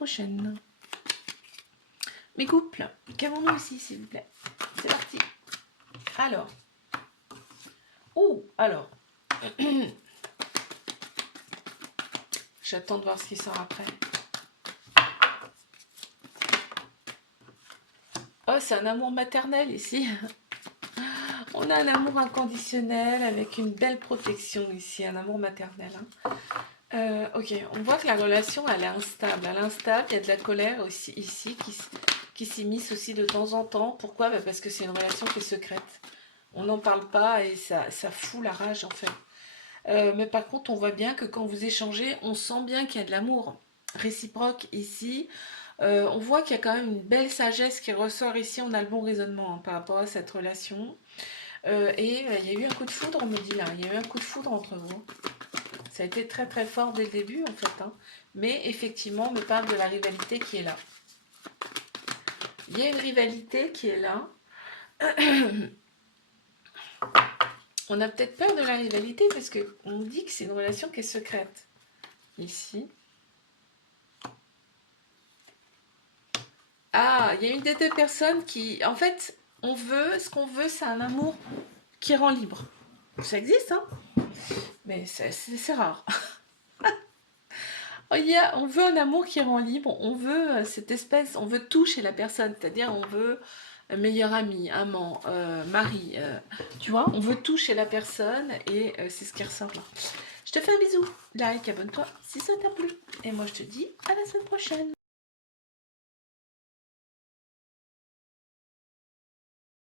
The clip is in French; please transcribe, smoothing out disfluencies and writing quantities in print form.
prochaine. Mes couples, qu'avons-nous ici, s'il vous plaît? C'est parti. Alors. Oh, alors. J'attends de voir ce qui sort après. Oh, c'est un amour maternel ici. On a un amour inconditionnel avec une belle protection ici, un amour maternel. Ok, on voit que la relation, elle est instable. Elle est instable, il y a de la colère aussi ici qui s'immisce aussi de temps en temps. Pourquoi? Parce que c'est une relation qui est secrète. On n'en parle pas et ça fout la rage en fait. Mais par contre, on voit bien que quand vous échangez, on sent bien qu'il y a de l'amour réciproque ici. On voit qu'il y a quand même une belle sagesse qui ressort ici. On a le bon raisonnement par rapport à cette relation. Il y a eu un coup de foudre, on me dit là. Il y a eu un coup de foudre entre vous. Ça a été très très fort dès le début en fait. Mais effectivement, on me parle de la rivalité qui est là. Il y a une rivalité qui est là. On a peut-être peur de la rivalité parce qu'on dit que c'est une relation qui est secrète. Ici. Ah, il y a une des deux personnes qui... En fait, ce qu'on veut, c'est un amour qui rend libre. Ça existe, hein? Mais c'est rare. On veut un amour qui rend libre, on veut cette espèce, on veut tout chez la personne, c'est-à-dire on veut un meilleur ami, amant, mari, tu vois, on veut tout chez la personne et c'est ce qui ressort là. Je te fais un bisou, like, abonne-toi si ça t'a plu et moi je te dis à la semaine prochaine.